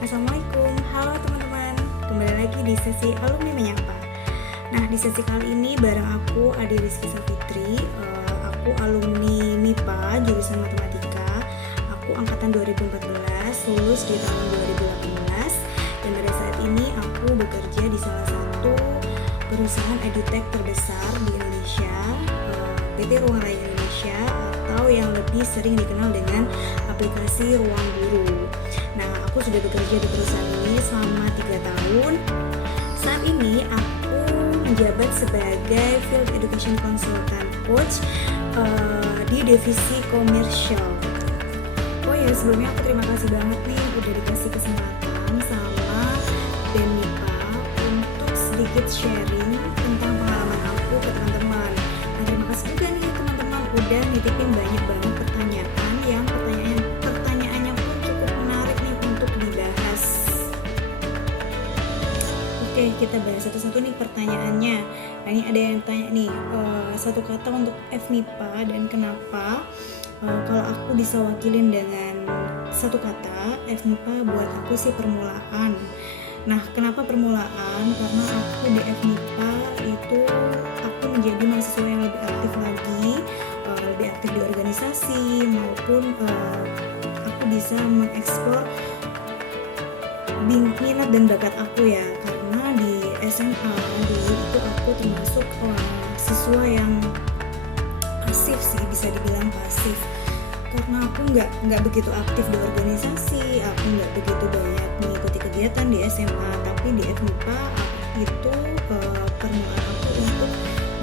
Assalamualaikum, halo teman-teman. Kembali lagi di sesi Alumni Menyapa. Nah, di sesi kali ini bareng aku Adi Rizky Safitri. Aku alumni MIPA jurusan Matematika. Aku angkatan 2014, lulus di tahun 2018. Dan pada saat ini aku bekerja di salah satu perusahaan edutech terbesar di Indonesia, PT Ruang Raya Indonesia, atau yang lebih sering dikenal dengan aplikasi Ruang Guru. Nah, aku sudah bekerja di perusahaan ini selama 3 tahun. Saat ini aku menjabat sebagai Field Education Consultant Coach di divisi komersial. Oh ya, sebelumnya aku terima kasih banget nih udah dikasih kesempatan sama BEM MIPA untuk sedikit sharing tentang pengalaman aku ke teman-teman. Nah, terima kasih juga nih teman-teman udah nitipin banyak banget pertanyaan yang pertanyaannya pun cukup menarik nih untuk dibahas. Oke, kita bahas satu-satu nih pertanyaannya. Nah, ini ada yang tanya nih, satu kata untuk FMIPA dan kenapa kalau aku bisa wakilin dengan satu kata, FMIPA buat aku sih permulaan. Nah, kenapa permulaan? Karena aku di FMIPA itu aku menjadi mahasiswa yang lebih aktif lagi, lebih aktif di organisasi maupun aku bisa mengeksplor minat dan bakat aku ya. Karena di SMA dulu itu aku termasuk siswa yang pasif sih, bisa dibilang pasif. Karena aku nggak begitu aktif di organisasi, aku nggak begitu banyak mengikuti kegiatan di SMA, tapi di FMIPA itu permulaan aku untuk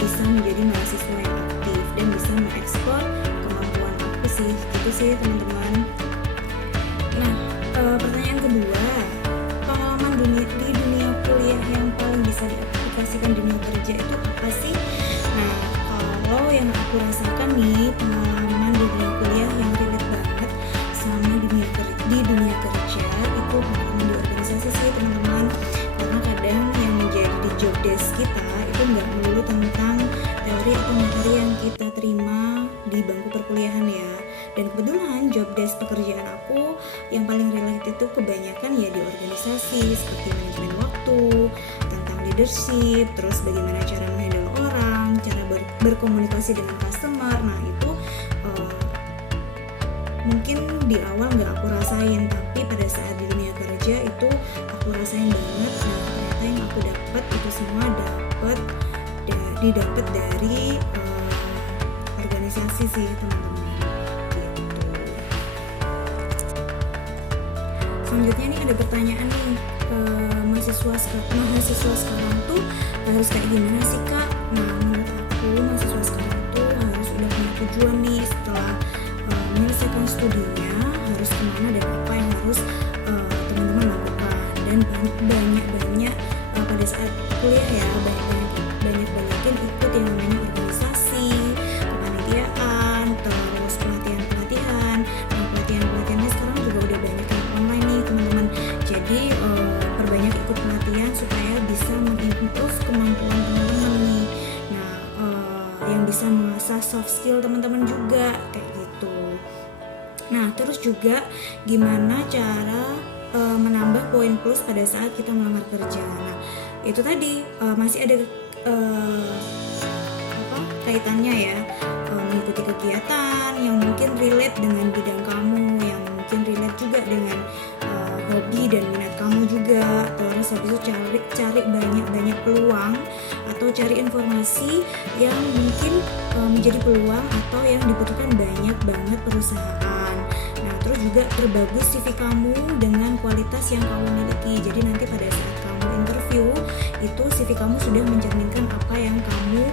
bisa menjadi mahasiswa yang aktif dan bisa mengeksplor kemampuan aku sih, itu sih teman-teman. Nah, pertanyaan kedua, pengalaman di dunia kuliah yang paling bisa diaplikasikan di dunia kerja itu apa sih? Nah, kalau yang aku rasakan nih, pengalaman di dunia kuliah yang relate banget sama di dunia kerja itu pengalaman di organisasi sih teman-teman. Karena kadang yang menjadi di job desk kita itu nggak melulu tentang teori atau materi yang kita terima di bangku perkuliahan ya. Dan kebetulan job desk pekerjaan aku yang paling relate itu kebanyakan ya di organisasi, seperti manajemen waktu, tentang leadership, terus bagaimana cara menghandle orang, cara berkomunikasi dengan customer. Nah, itu mungkin di awal nggak aku rasain, tapi pada saat di dunia kerja itu aku rasain banget. Nah, ternyata yang aku dapat itu semua didapat dari organisasi sih teman-teman. Gitu. Selanjutnya nih ada pertanyaan nih, mahasiswa sekarang tuh harus kayak gimana sih Kak? Nah, menurut aku mahasiswa sekarang tuh harus udah punya tujuan nih setelah menyelesaikan studinya, harus kemana dan apa yang harus teman-teman lakukan. Dan banyak pada saat kuliah ya, banyakin ikut yang namanya organisasi, kepanitiaan, terus pelatihan. Nah, pelatihannya sekarang juga udah banyak yang online nih teman-teman. Jadi perbanyak ikut pelatihan supaya bisa mengimprove kemampuan teman-teman nih. Nah, yang bisa mengasah soft skill teman-teman juga kayak gitu. Nah, terus juga gimana cara menambah poin plus pada saat kita melamar kerja. Nah, itu tadi masih ada kaitannya ya, mengikuti kegiatan yang mungkin relate dengan bidang kamu, yang mungkin relate juga dengan hobi dan minat kamu juga. Terus habis itu cari banyak peluang atau cari informasi yang mungkin menjadi peluang atau yang dibutuhkan banyak banget perusahaan. Nah, terus juga perbagus CV kamu dengan kualitas yang kamu miliki. Jadi nanti pada saat kamu interview itu CV kamu sudah mencerminkan apa yang kamu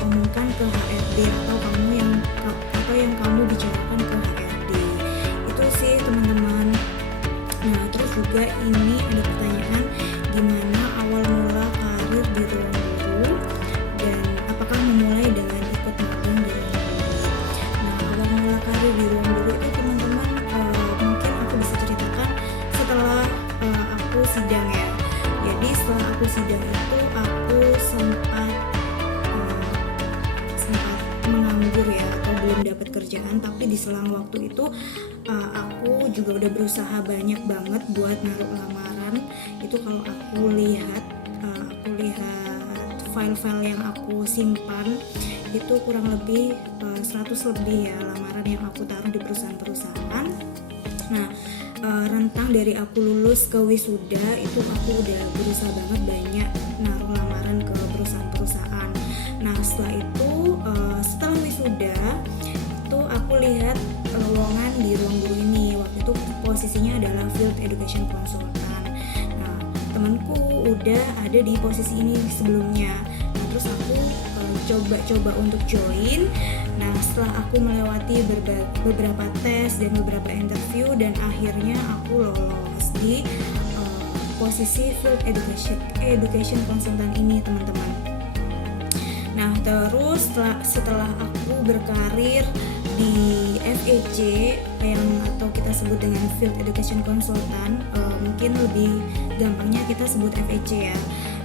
omongkan ke HRD atau yang kamu bicarakan ke HRD. Itu sih teman-teman. Nah, terus juga ini ada pertanyaan, gimana awal mula karir di Ruang Guru dan apakah memulai dengan ikut magang di Ruang Guru. Nah, awal mula karir di Ruang Guru itu teman-teman mungkin aku bisa ceritakan setelah aku sidang ya. Jadi setelah aku sidang itu aku sempat menganggur ya, atau belum dapat kerjaan kan, tapi di selang waktu itu aku juga udah berusaha banyak banget buat naruh lamaran. Itu kalau aku lihat file-file yang aku simpan itu kurang lebih 100 lebih ya lamaran yang aku taruh di perusahaan-perusahaan. Nah, rentang dari aku lulus ke wisuda itu aku udah berusaha banget banyak naruh lamaran ke perusahaan-perusahaan. Nah, setelah itu setelah wisuda itu aku lihat lowongan di Ruang Guru ini. Waktu itu posisinya adalah Field Education Consultant. Nah, temanku udah ada di posisi ini sebelumnya. Nah, terus aku coba untuk join. Nah, setelah aku melewati beberapa tes dan beberapa interview dan akhirnya aku lolos di posisi Field Education Consultant ini, teman-teman. Nah, terus setelah aku berkarir di FEC yang atau kita sebut dengan Field Education Consultant, mungkin lebih gampangnya kita sebut FEC ya.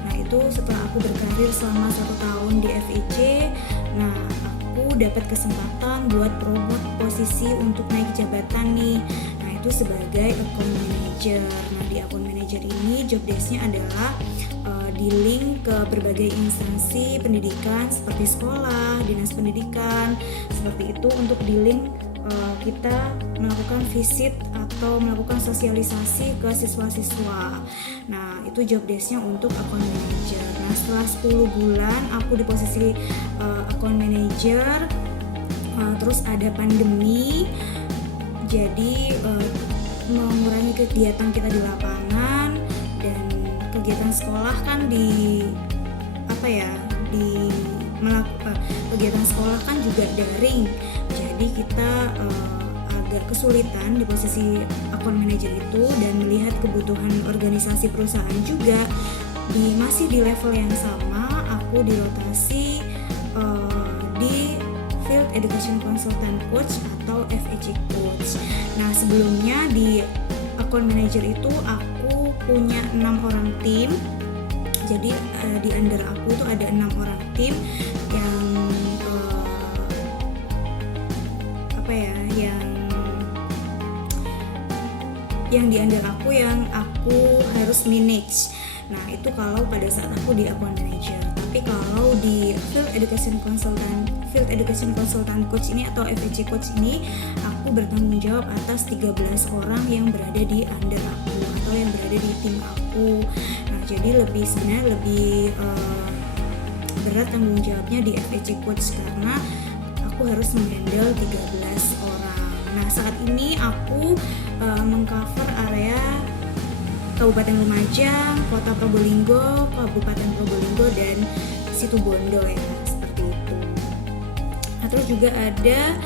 Nah, itu setelah aku berkarir selama 1 tahun di FEC, nah aku dapat kesempatan buat promote posisi untuk naik jabatan nih. Nah, itu sebagai account manager. Nah, di account manager ini job desk-nya adalah di link ke berbagai instansi pendidikan seperti sekolah, dinas pendidikan, seperti itu untuk di link kita melakukan visit atau melakukan sosialisasi ke siswa-siswa. Nah, itu job desk-nya untuk account manager. Nah, setelah 10 bulan aku di posisi account manager, terus ada pandemi, jadi mengurangi kegiatan kita di lapangan dan kegiatan sekolah kan kegiatan sekolah kan juga daring, jadi kita agak kesulitan di posisi account manager itu dan melihat kebutuhan organisasi perusahaan juga masih di level yang sama. Aku dirotasi di Field Education Consultant Coach atau FEC Coach. Nah, sebelumnya di account manager itu aku punya 6 orang tim. Jadi di under aku itu ada 6 orang tim yang di under aku yang aku harus manage. Nah, itu kalau pada saat aku di account manager. Tapi kalau di Field Education Consultant Coach ini atau FEC Coach ini, aku bertanggung jawab atas 13 orang yang berada di under aku atau yang berada di tim aku. Nah, jadi sebenarnya lebih berat tanggung jawabnya di FEC Coach karena aku harus menghandle 13 orang. Nah, saat ini aku mengcover area Kabupaten Lumajang, Kota Probolinggo, Kabupaten Probolinggo, dan Situbondo ya, seperti itu. Nah, terus juga ada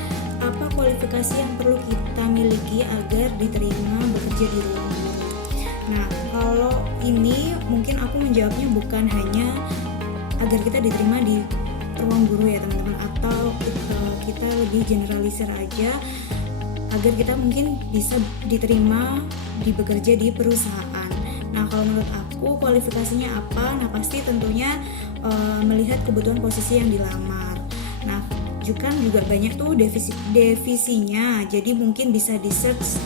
kualifikasi yang perlu kita miliki agar diterima bekerja di ruang guru. Nah, kalau ini mungkin aku menjawabnya bukan hanya agar kita diterima di ruang guru ya teman-teman, atau kita lebih generalisir aja agar kita mungkin bisa diterima bekerja di perusahaan. Nah, kalau menurut aku kualifikasinya apa? Nah, pasti tentunya melihat kebutuhan posisi yang dilamar. Nah, juga banyak tuh divisinya. Jadi mungkin bisa di search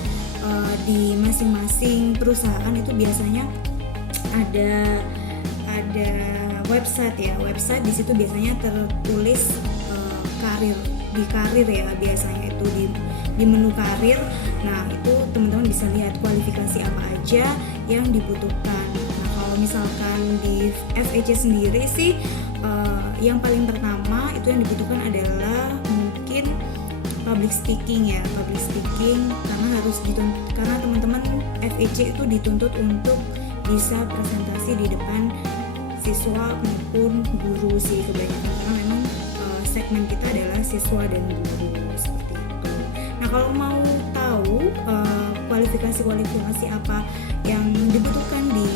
di masing-masing perusahaan itu biasanya ada website ya. Website di situ biasanya tertulis karir ya, biasanya itu di menu karir. Nah, itu teman-teman bisa lihat kualifikasi apa aja yang dibutuhkan. Nah, kalau misalkan di FEC sendiri sih yang paling pertama itu yang dibutuhkan adalah mungkin public speaking karena teman-teman FEC itu dituntut untuk bisa presentasi di depan siswa maupun guru sih kebanyakan, karena memang segmen kita adalah siswa dan guru seperti itu. Nah, kalau mau tahu kualifikasi apa yang dibutuhkan di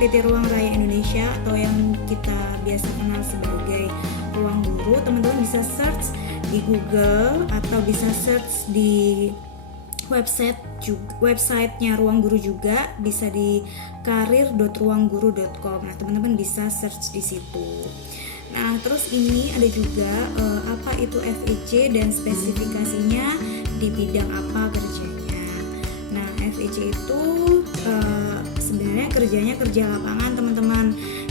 PT Ruang Raya Indonesia atau yang kita biasa kenal sebagai Ruang Guru, teman-teman bisa search di Google atau bisa search di websitenya Ruang Guru juga, bisa di karir.ruangguru.com. Nah, teman-teman bisa search di situ. Nah, terus ini ada juga apa itu FEC dan spesifikasinya di bidang apa kerjanya. Nah, FEC itu sebenarnya kerjanya kerja lapangan teman-teman.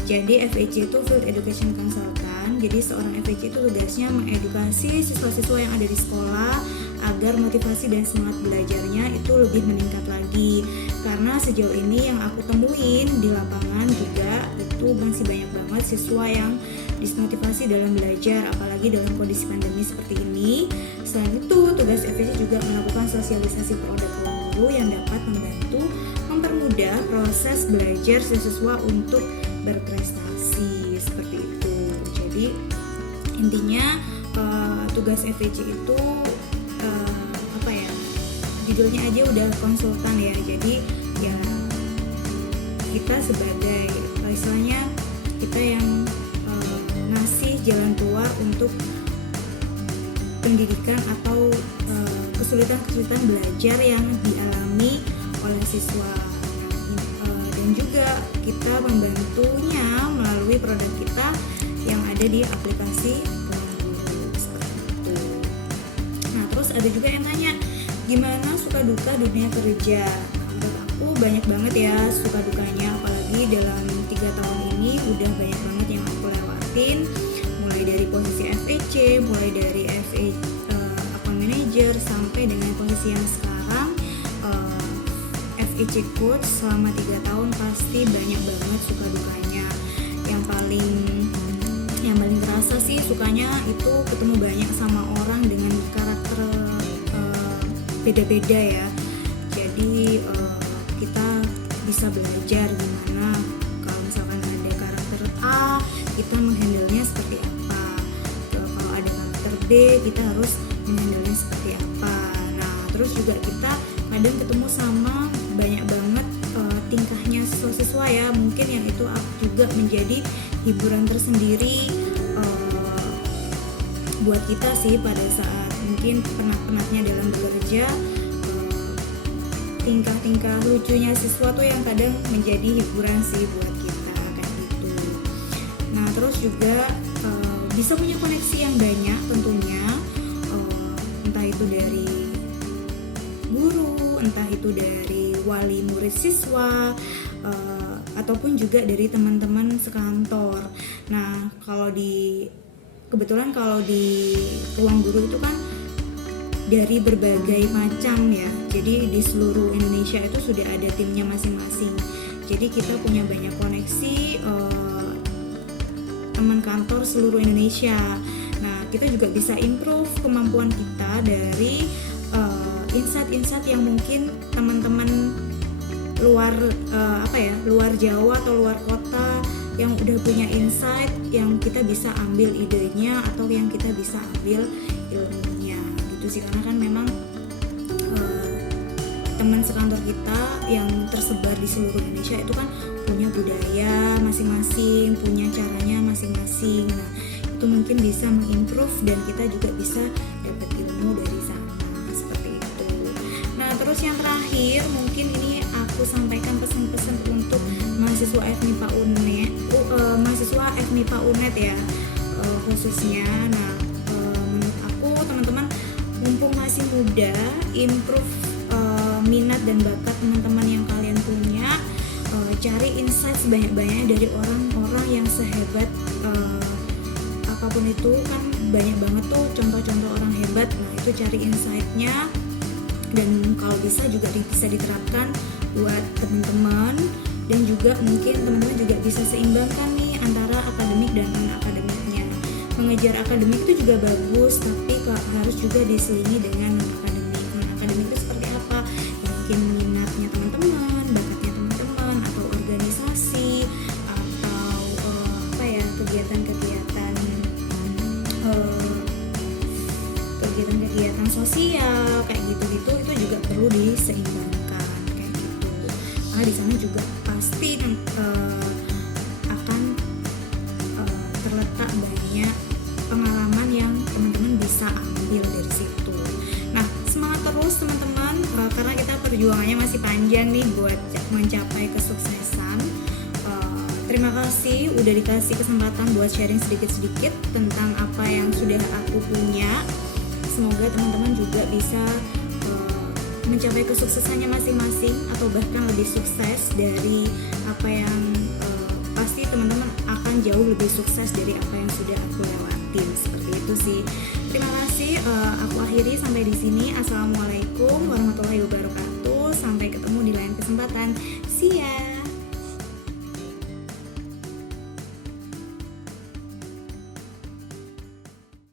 Jadi FEC itu Field Education Consultant. Jadi seorang FEC itu tugasnya mengedukasi siswa-siswa yang ada di sekolah agar motivasi dan semangat belajarnya itu lebih meningkat lagi. Karena sejauh ini yang aku temuin di lapangan juga itu masih banyak banget siswa yang dismotivasi dalam belajar, apalagi dalam kondisi pandemi seperti ini. Selain itu, tugas FEC juga melakukan sosialisasi produk ruang guru yang dapat membantu mempermudah proses belajar siswa untuk berprestasi seperti itu. Jadi intinya tugas FEC itu judulnya aja udah konsultan ya. Jadi ya kita sebagai istilahnya kita yang ngasih jalan keluar untuk pendidikan atau kesulitan-kesulitan belajar yang dialami oleh siswa. Dan juga kita membantunya melalui produk kita yang ada di aplikasi Ruang Guru seperti itu. Nah, terus ada juga yang nanya, gimana suka duka dunia kerja? Nah, menurut aku banyak banget ya suka dukanya, apalagi dalam 3 tahun ini udah banyak banget yang aku lewatin, mulai dari posisi FEC, mulai dari account manager sampai dengan posisi yang sekarang FEC coach. Selama 3 tahun pasti banyak banget suka dukanya. Yang paling terasa sih sukanya itu ketemu banyak sama orang dengan karakter beda-beda ya. Jadi kita bisa belajar gimana kalau misalkan ada karakter A, kita menghandlenya seperti apa. Kalau ada karakter B, kita harus menghandlenya seperti apa. Nah, terus juga kita kadang ketemu sama banyak banget tingkahnya siswa ya. Mungkin yang itu juga menjadi hiburan tersendiri buat kita sih pada saat mungkin penat-penatnya dalam bekerja. Tingkah-tingkah lucunya siswa tuh yang kadang menjadi hiburan sih buat kita kayak gitu. Nah, terus juga bisa punya koneksi yang banyak tentunya, entah itu dari guru, entah itu dari wali murid siswa, ataupun juga dari teman-teman sekantor. Nah, kebetulan kalau di Ruang Guru itu kan dari berbagai macam ya. Jadi di seluruh Indonesia itu sudah ada timnya masing-masing. Jadi kita punya banyak koneksi teman kantor seluruh Indonesia. Nah, kita juga bisa improve kemampuan kita dari insight-insight yang mungkin teman-teman luar Jawa atau luar kota yang udah punya insight yang kita bisa ambil idenya atau yang kita bisa ambil ilmunya gitu sih. Karena kan memang teman sekantor kita yang tersebar di seluruh Indonesia itu kan punya budaya masing-masing, punya caranya masing-masing. Nah, itu mungkin bisa mengimprove dan kita juga bisa dapat ilmu dari sana seperti itu. Nah, terus yang terakhir mungkin ini aku sampaikan pesan-pesan untuk mahasiswa FMIPA UNED ya, khususnya. Nah, menurut aku teman-teman mumpung masih muda, improve minat dan bakat teman-teman yang kalian punya, cari insight sebanyak-banyaknya dari orang-orang yang sehebat apapun itu. Kan banyak banget tuh contoh-contoh orang hebat. Nah, itu cari insight-nya, dan kalau bisa juga bisa diterapkan buat teman-teman. Dan juga mungkin teman-teman juga bisa seimbangkan nih antara akademik dan non-akademiknya. Mengejar akademik itu juga bagus, tapi harus juga diselingi dengan non-akademik. Non-akademik itu seperti apa? Ya, mungkin minatnya teman-teman, bakatnya teman-teman, atau organisasi, atau kegiatan sosial kayak gitu-gitu, itu juga perlu diseimbangkan kayak gitu. Karena di sana juga pasti akan terletak banyak pengalaman yang teman-teman bisa ambil dari situ. Nah, semangat terus teman-teman, karena kita perjuangannya masih panjang nih buat mencapai kesuksesan. Terima kasih udah dikasih kesempatan buat sharing sedikit-sedikit tentang apa yang sudah aku punya. Semoga teman-teman juga bisa mencapai kesuksesannya masing-masing atau bahkan lebih sukses dari apa yang pasti teman-teman akan jauh lebih sukses dari apa yang sudah aku lewatin. Seperti itu sih. Terima kasih. Aku akhiri sampai di sini. Assalamualaikum warahmatullahi wabarakatuh. Sampai ketemu di lain kesempatan. See ya.